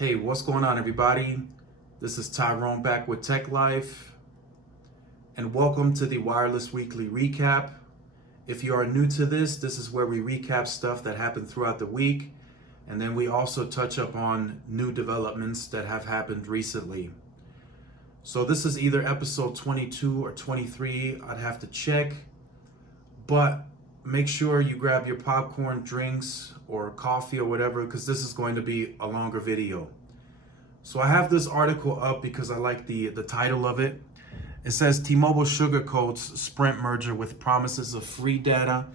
Hey, what's going on, everybody? This is Tyrone back with Tech Life, and welcome to the Wireless Weekly Recap. If you are new to this is where we recap stuff that happened throughout the week, and then we also touch up on new developments that have happened recently. So this is either episode 22 or 23, I'd have to check, but make sure you grab your popcorn, drinks, or coffee or whatever, because this is going to be a longer video. So I have this article up because I like the title of it. It says T-Mobile sugarcoats Sprint merger with promises of free data,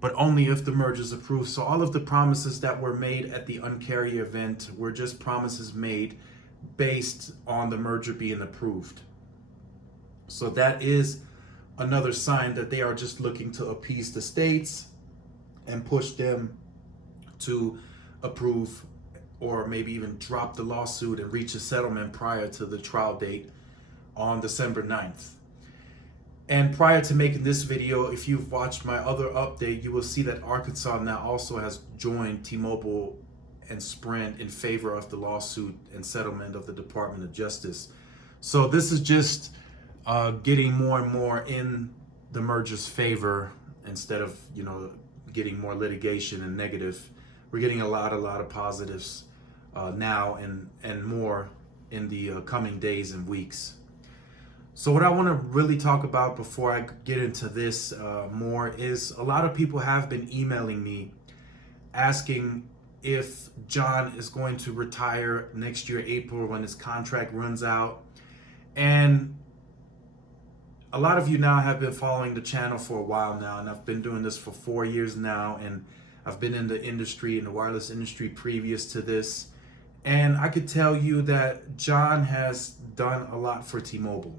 but only if the merger is approved. So all of the promises that were made at the Uncarrier event were just promises made based on the merger being approved. So that is another sign that they are just looking to appease the states and push them to approve or maybe even drop the lawsuit and reach a settlement prior to the trial date on December 9th. And prior to making this video, if you've watched my other update, you will see that Arkansas now also has joined T-Mobile and Sprint in favor of the lawsuit and settlement of the Department of Justice. So this is just getting more and more in the merger's favor instead of, getting more litigation and negative. We're getting a lot of positives now and more in the coming days and weeks. So what I want to really talk about before I get into this more is a lot of people have been emailing me asking if John is going to retire next year, April, when his contract runs out. And a lot of you now have been following the channel for a while now, and I've been doing this for 4 years now, and I've been in the industry, in the wireless industry previous to this. And I could tell you that John has done a lot for T-Mobile.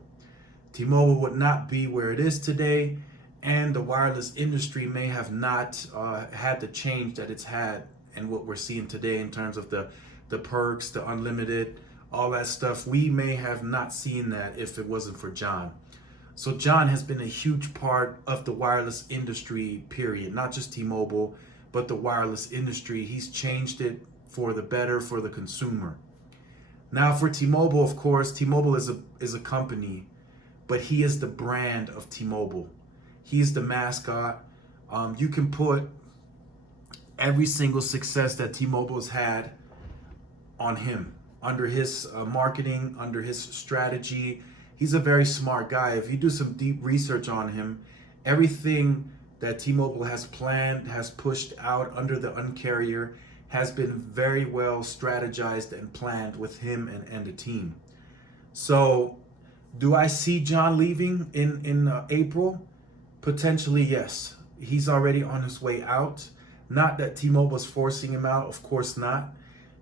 T-Mobile would not be where it is today, and the wireless industry may have not had the change that it's had and what we're seeing today in terms of the perks, the unlimited, all that stuff. We may have not seen that if it wasn't for John. So John has been a huge part of the wireless industry, period. Not just T-Mobile, but the wireless industry. He's changed it for the better for the consumer. Now for T-Mobile, of course, T-Mobile is a company, but he is the brand of T-Mobile. He's the mascot. You can put every single success that T-Mobile has had on him, under his marketing, under his strategy. He's a very smart guy. If you do some deep research on him, everything that T-Mobile has planned, has pushed out under the Uncarrier, has been very well strategized and planned with him and the team. So do I see John leaving in April? Potentially, yes. He's already on his way out. Not that T-Mobile is forcing him out, of course not.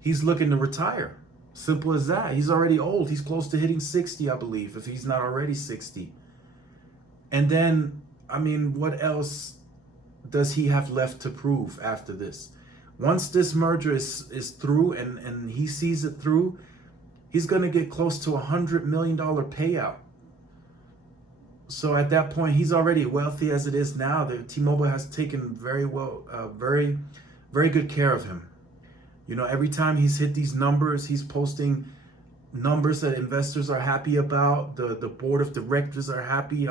He's looking to retire. Simple as that. He's already old. He's close to hitting 60, I believe, if he's not already 60. And then, what else does he have left to prove after this? Once this merger is through and he sees it through, he's going to get close to $100 million payout. So at that point, he's already wealthy as it is now. The T-Mobile has taken very good care of him. Every time he's hit these numbers, he's posting numbers that investors are happy about. The board of directors are happy.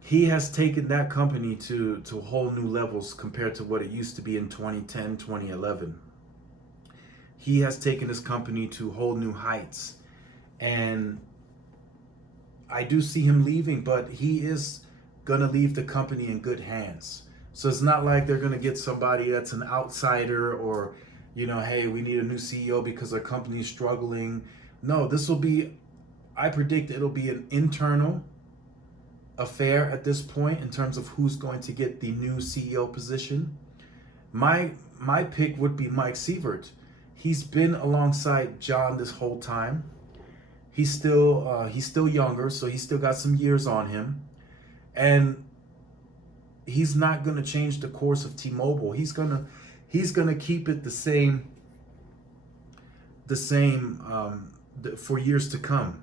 He has taken that company to whole new levels compared to what it used to be in 2010, 2011. He has taken his company to whole new heights. And I do see him leaving, but he is going to leave the company in good hands. So it's not like they're going to get somebody that's an outsider or, hey, we need a new CEO because our company is struggling. No, I predict it'll be an internal affair at this point in terms of who's going to get the new CEO position. My pick would be Mike Sievert. He's been alongside John this whole time. He's still younger, so he's still got some years on him. And he's not going to change the course of T-Mobile. He's going to keep it the same for years to come.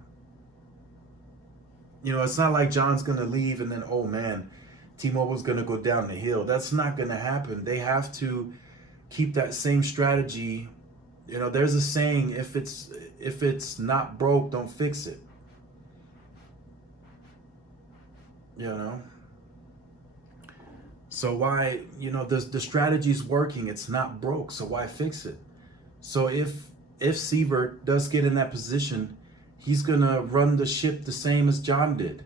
It's not like John's going to leave and then, oh man, T-Mobile's going to go down the hill. That's not going to happen. They have to keep that same strategy You know, there's a saying, if it's not broke, don't fix it. You know? So why, you know, the strategy's working, it's not broke, so why fix it? So if Sievert does get in that position, he's gonna run the ship the same as John did.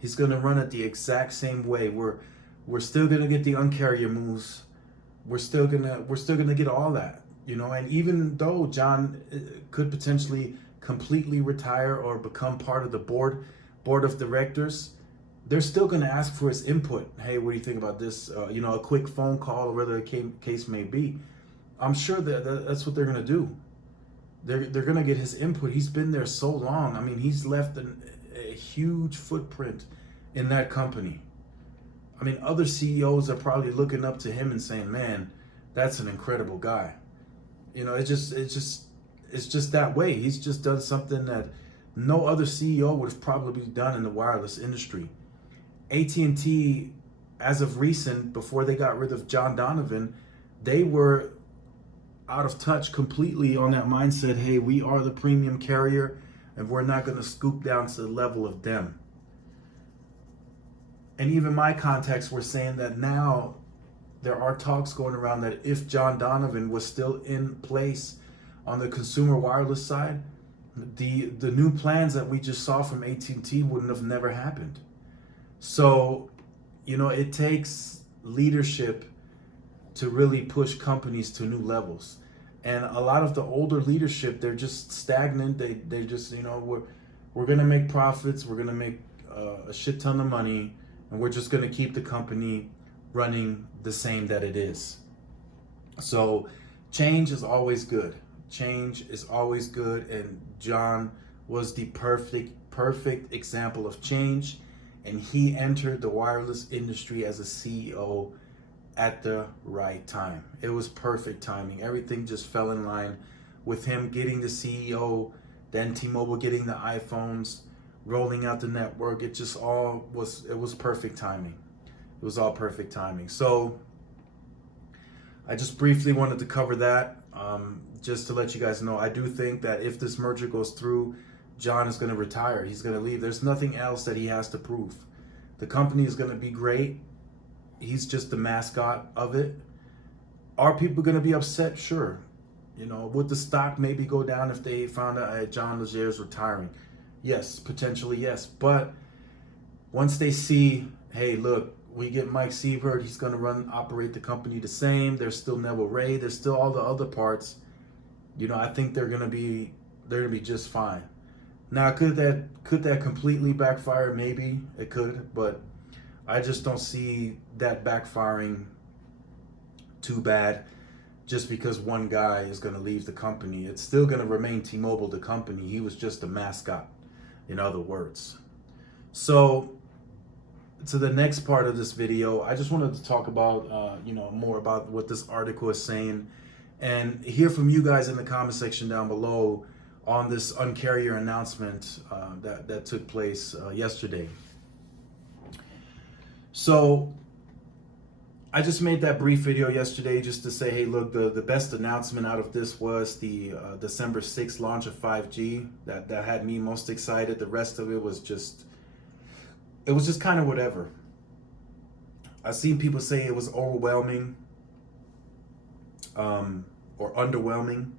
He's gonna run it the exact same way. We're still gonna get the Uncarrier moves. We're still gonna get all that, you know. And even though John could potentially completely retire or become part of the board of directors, they're still going to ask for his input. Hey, what do you think about this? You know, a quick phone call or whatever the case may be. I'm sure that's what they're going to do. They're going to get his input. He's been there so long. I mean, he's left a huge footprint in that company. I mean, other CEOs are probably looking up to him and saying, man, that's an incredible guy. You know, it's just that way. He's just done something that no other CEO would have probably done in the wireless industry. AT&T, as of recent, before they got rid of John Donovan, they were out of touch completely on that mindset. Hey, we are the premium carrier and we're not going to scoop down to the level of them. And even my contacts were saying that now there are talks going around that if John Donovan was still in place on the consumer wireless side, the new plans that we just saw from AT&T wouldn't have never happened. So, you know, it takes leadership to really push companies to new levels. And a lot of the older leadership, they're just stagnant. They just, you know, we're going to make profits. We're going to make a shit ton of money. And we're just going to keep the company running the same that it is. So change is always good. Change is always good. And John was the perfect example of change. And he entered the wireless industry as a CEO at the right time. It was perfect timing. Everything just fell in line with him getting the CEO, then T-Mobile getting the iPhones, rolling out the network. It just all was, it was perfect timing. It was all perfect timing. So I just briefly wanted to cover that, just to let you guys know. I do think that if this merger goes through, John is going to retire. He's going to leave. There's nothing else that he has to prove. The company is going to be great. He's just the mascot of it. Are people going to be upset? Sure. You know, would the stock maybe go down if they found out John Legere is retiring? Yes, potentially yes. But once they see, hey, look, we get Mike Sievert, he's going to operate the company the same. There's still Neville Ray. There's still all the other parts. You know, I think they're going to be just fine. Now, could that completely backfire? Maybe it could, but I just don't see that backfiring too bad just because one guy is going to leave the company. It's still going to remain T-Mobile, the company. He was just a mascot, in other words. So, to the next part of this video, I just wanted to talk about, you know, more about what this article is saying and hear from you guys in the comment section down below on this Uncarrier announcement that took place yesterday. So I just made that brief video yesterday just to say, hey, look, the best announcement out of this was the December 6th launch of 5G. That had me most excited. The rest of it was just kind of whatever. I've seen people say it was overwhelming or underwhelming.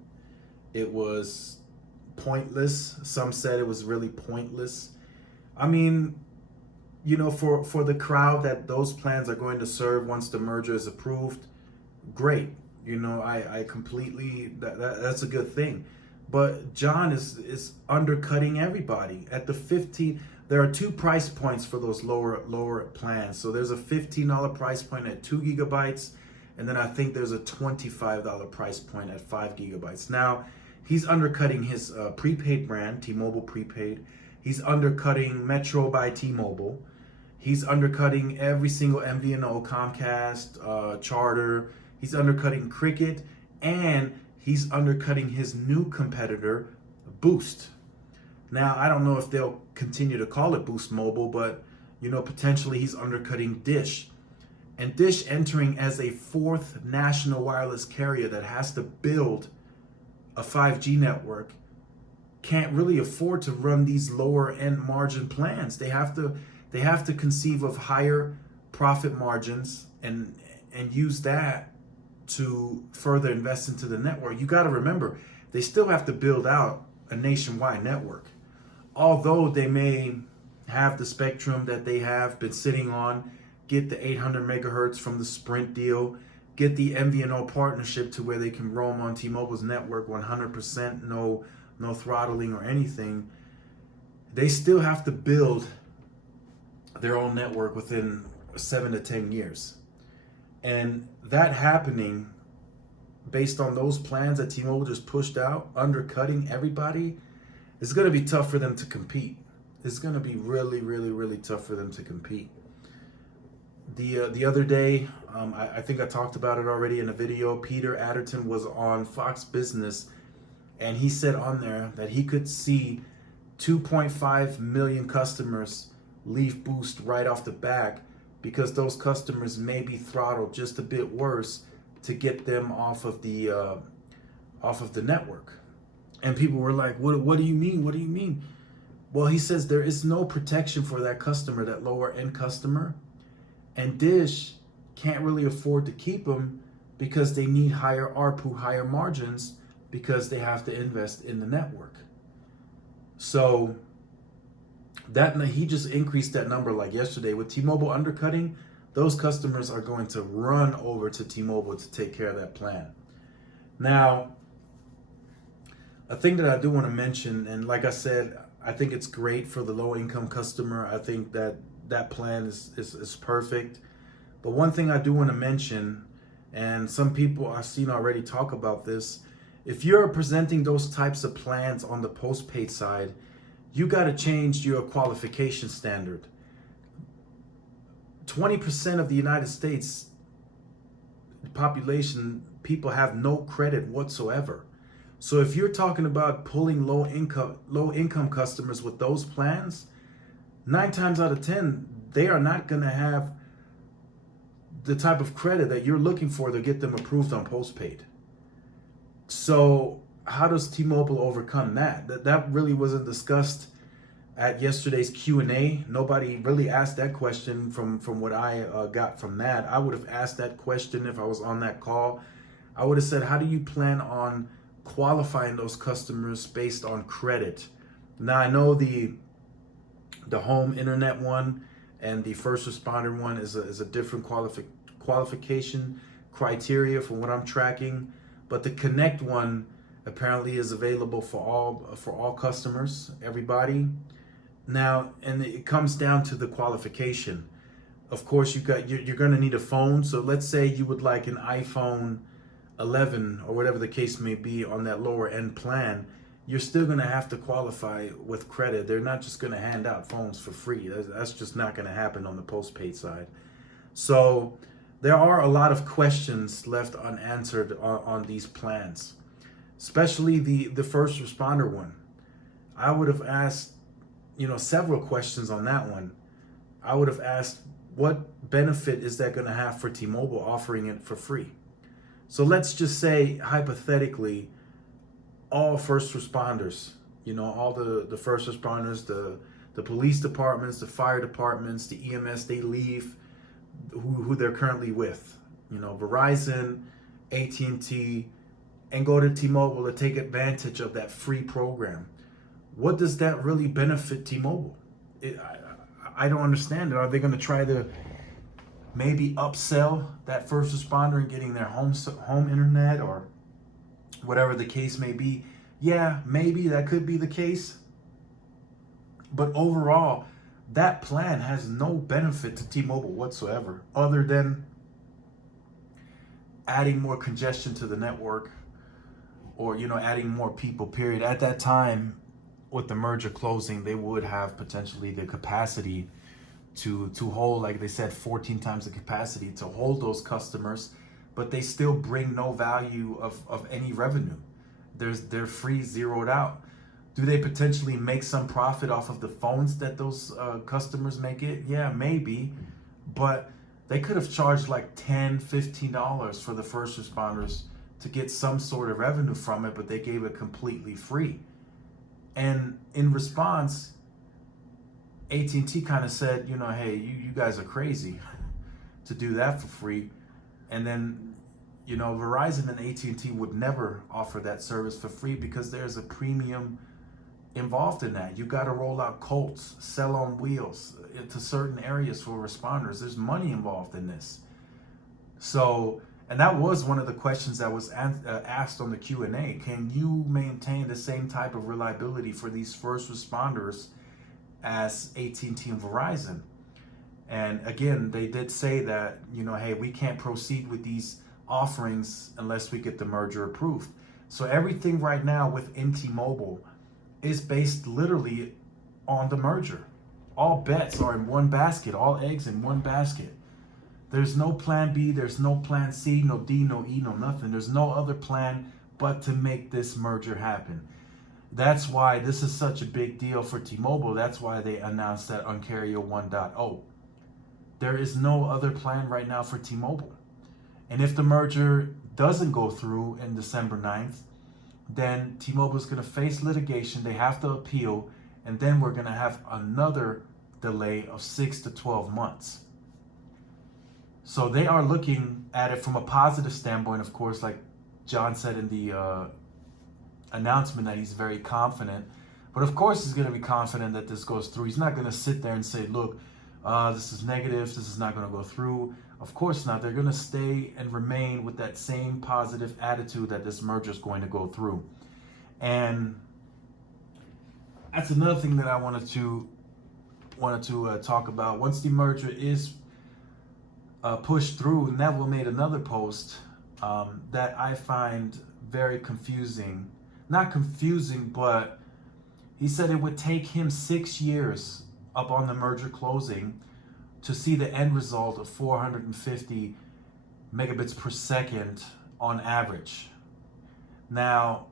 It was pointless. Some said it was really pointless. I mean, you know, for the crowd that those plans are going to serve once the merger is approved, great. You know, I completely, that's a good thing. But John is undercutting everybody at the 15. There are two price points for those lower plans. So there's a $15 price point at 2 gigabytes, and then I think there's a $25 price point at 5 gigabytes. Now, he's undercutting his prepaid brand, T-Mobile prepaid. He's undercutting Metro by T-Mobile. He's undercutting every single MVNO, Comcast, Charter. He's undercutting Cricket, and he's undercutting his new competitor, Boost. Now, I don't know if they'll continue to call it Boost Mobile, but, you know, potentially he's undercutting Dish. And Dish entering as a fourth national wireless carrier that has to build a 5G network can't really afford to run these lower end margin plans. They have to conceive of higher profit margins and use that to further invest into the network. You got to remember, they still have to build out a nationwide network. Although they may have the spectrum that they have been sitting on, get the 800 megahertz from the Sprint deal, get the MVNO partnership to where they can roam on T-Mobile's network 100%, no throttling or anything, they still have to build their own network within 7 to 10 years. And that happening based on those plans that T-Mobile just pushed out, undercutting everybody, it's going to be tough for them to compete. It's going to be really, really, really tough for them to compete. The other day, I think I talked about it already in a video, Peter Adderton was on Fox Business, and he said on there that he could see 2.5 million customers leave Boost right off the bat because those customers may be throttled just a bit worse to get them off of the network. And people were like, what do you mean? What do you mean? Well, he says there is no protection for that customer, that lower end customer. And Dish can't really afford to keep them because they need higher ARPU, higher margins, because they have to invest in the network. So that he just increased that number like yesterday. With T-Mobile undercutting, those customers are going to run over to T-Mobile to take care of that plan. Now, a thing that I do want to mention, and like I said, I think it's great for the low-income customer. I think that plan is perfect. But one thing I do want to mention, and some people I've seen already talk about this, if you're presenting those types of plans on the postpaid side, you got to change your qualification standard. 20% of the United States population, people have no credit whatsoever. So if you're talking about pulling low income customers with those plans, 9 times out of 10, they are not going to have the type of credit that you're looking for to get them approved on postpaid. So how does T-Mobile overcome that? That really wasn't discussed at yesterday's Q&A. Nobody really asked that question from what I got from that. I would have asked that question if I was on that call. I would have said, how do you plan on qualifying those customers based on credit? Now, I know the home internet one and the first responder one is a different qualification criteria from what I'm tracking, but the Connect one apparently is available for all customers, everybody. Now, and it comes down to the qualification. Of course, you're going to need a phone. So let's say you would like an iPhone 11 or whatever the case may be on that lower end plan. You're still going to have to qualify with credit. They're not just going to hand out phones for free. That's just not going to happen on the postpaid side. So there are a lot of questions left unanswered on these plans, especially the first responder one. I would have asked, several questions on that one. I would have asked, what benefit is that going to have for T-Mobile offering it for free? So let's just say, hypothetically, all first responders, all the first responders, the police departments, the fire departments, the EMS, they leave who they're currently with, Verizon, AT&T, and go to T-Mobile to take advantage of that free program. What does that really benefit T-Mobile? I don't understand it. Are they going to try to maybe upsell that first responder and getting their home internet or whatever the case may be? Yeah, maybe that could be the case. But overall, that plan has no benefit to T-Mobile whatsoever, other than adding more congestion to the network or, adding more people, period. At that time, with the merger closing, they would have potentially the capacity to hold, like they said, 14 times the capacity to hold those customers, but they still bring no value of any revenue. They're free, zeroed out. Do they potentially make some profit off of the phones that those customers may get? Yeah, maybe, but they could have charged like $10, $15 for the first responders to get some sort of revenue from it, but they gave it completely free. And in response, AT&T kind of said, you know, hey, you guys are crazy to do that for free. And then, you know, Verizon and AT&T would never offer that service for free because there's a premium involved in that. You got to roll out Colts, cell on wheels to certain areas for responders. There's money involved in this. So, and that was one of the questions that was asked on the Q&A. Can you maintain the same type of reliability for these first responders as AT&T and Verizon? And again, they did say that, you know, hey, we can't proceed with these offerings unless we get the merger approved. So everything right now within T-Mobile is based literally on the merger. All bets are in one basket, all eggs in one basket. There's no plan B, there's no plan C, no D, no E, no nothing. There's no other plan but to make this merger happen. That's why this is such a big deal for T-Mobile. That's why they announced that Uncarrier 1.0. There is no other plan right now for T-Mobile. And if the merger doesn't go through in December 9th, then T-Mobile is going to face litigation. They have to appeal, and then we're going to have another delay of 6 to 12 months. So they are looking at it from a positive standpoint, of course, like John said in the announcement that he's very confident. But of course he's going to be confident that this goes through. He's not going to sit there and say, look, this is negative, this is not going to go through. Of course not. They're going to stay and remain with that same positive attitude that this merger is going to go through. And that's another thing that I wanted to talk about. Once the merger is pushed through, Neville made another post that I find very confusing. Not confusing, but he said it would take him 6 years upon the merger closing to see the end result of 450 megabits per second on average. Now,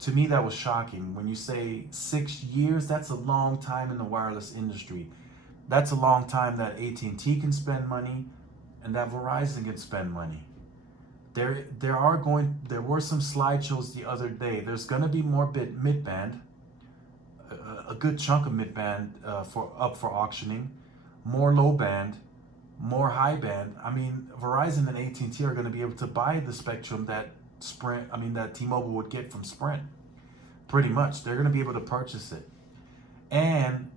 to me, that was shocking. When you say 6 years, that's a long time in the wireless industry. That's a long time that AT&T can spend money and that Verizon can spend money. There were some slideshows the other day. There's going to be more mid-band, a good chunk of mid-band up for auctioning, more low-band, more high-band. I mean, Verizon and AT&T are going to be able to buy the spectrum that T-Mobile would get from Sprint. Pretty much, they're going to be able to purchase it, and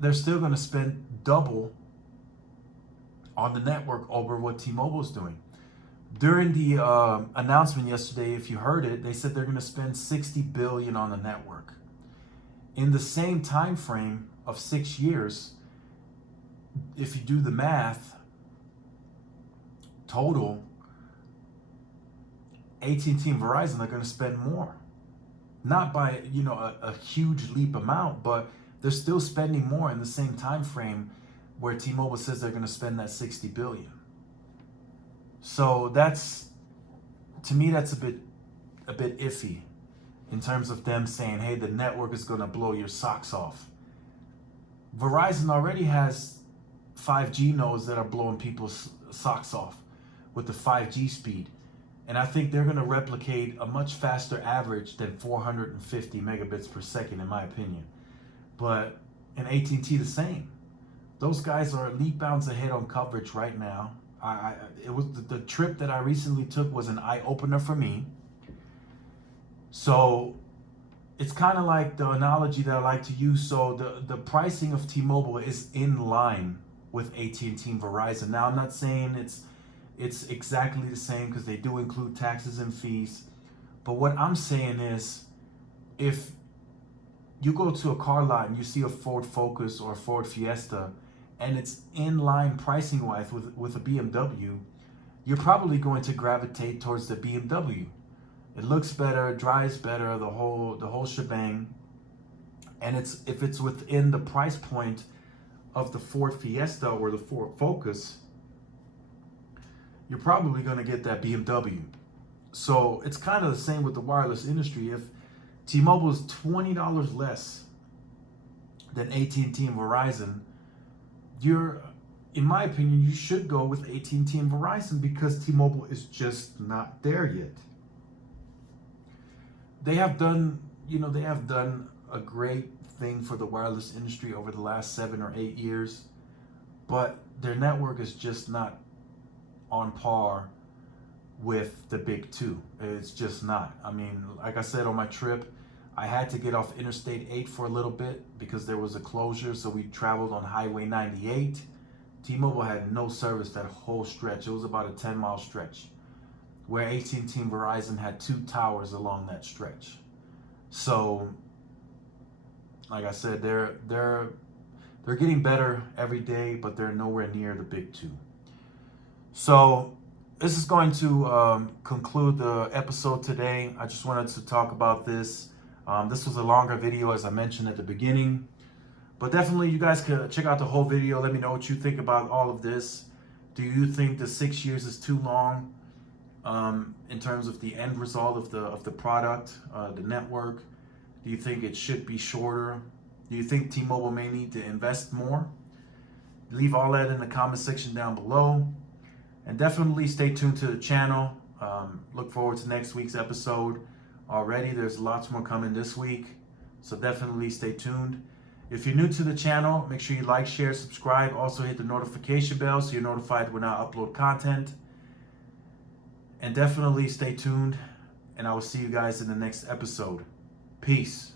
they're still going to spend double on the network over what T-Mobile's doing. During the announcement yesterday, if you heard it, they said they're going to spend $60 billion on the network. In the same time frame of 6 years, if you do the math, total, AT&T and Verizon are going to spend more. Not by, you know, a huge leap amount, but they're still spending more in the same time frame where T-Mobile says they're going to spend that $60 billion. So that's, to me, that's a bit iffy in terms of them saying, hey, the network is going to blow your socks off. Verizon already has 5G nodes that are blowing people's socks off with the 5G speed. And I think they're going to replicate a much faster average than 450 megabits per second, in my opinion. But in AT&T, the same. Those guys are leap bounds ahead on coverage right now. It was the trip that I recently took was an eye-opener for me. So it's kind of like the analogy that I like to use. So the pricing of T-Mobile is in line with AT&T and Verizon. Now, I'm not saying it's exactly the same because they do include taxes and fees. But what I'm saying is, if you go to a car lot and you see a Ford Focus or a Ford Fiesta, and it's in line pricing wise with a BMW, you're probably going to gravitate towards the BMW. It looks better, drives better, the whole shebang. And if it's within the price point of the Ford Fiesta or the Ford Focus, you're probably going to get that BMW. So it's kind of the same with the wireless industry. If T-Mobile is $20 less than AT&T and Verizon, you're in my opinion, you should go with AT&T and Verizon because T-Mobile is just not there yet. They have done a great thing for the wireless industry over the last 7 or 8 years, but their network is just not on par with the big two. It's just not. I mean, like I said, on my trip, I had to get off Interstate 8 for a little bit because there was a closure, so we traveled on Highway 98. T-Mobile had no service that whole stretch. It was about a 10-mile stretch, where AT&T and Verizon had 2 towers along that stretch. So, like I said, they're getting better every day, but they're nowhere near the big two. So, this is going to conclude the episode today. I just wanted to talk about this. This was a longer video, as I mentioned at the beginning. But definitely, you guys can check out the whole video. Let me know what you think about all of this. Do you think the 6 years is too long in terms of the end result of the product, the network? Do you think it should be shorter? Do you think T-Mobile may need to invest more? Leave all that in the comment section down below. And definitely stay tuned to the channel. Look forward to next week's episode. Already, there's lots more coming this week. So definitely stay tuned. If you're new to the channel, make sure you like, share, subscribe. Also hit the notification bell so you're notified when I upload content. And definitely stay tuned. And I will see you guys in the next episode. Peace.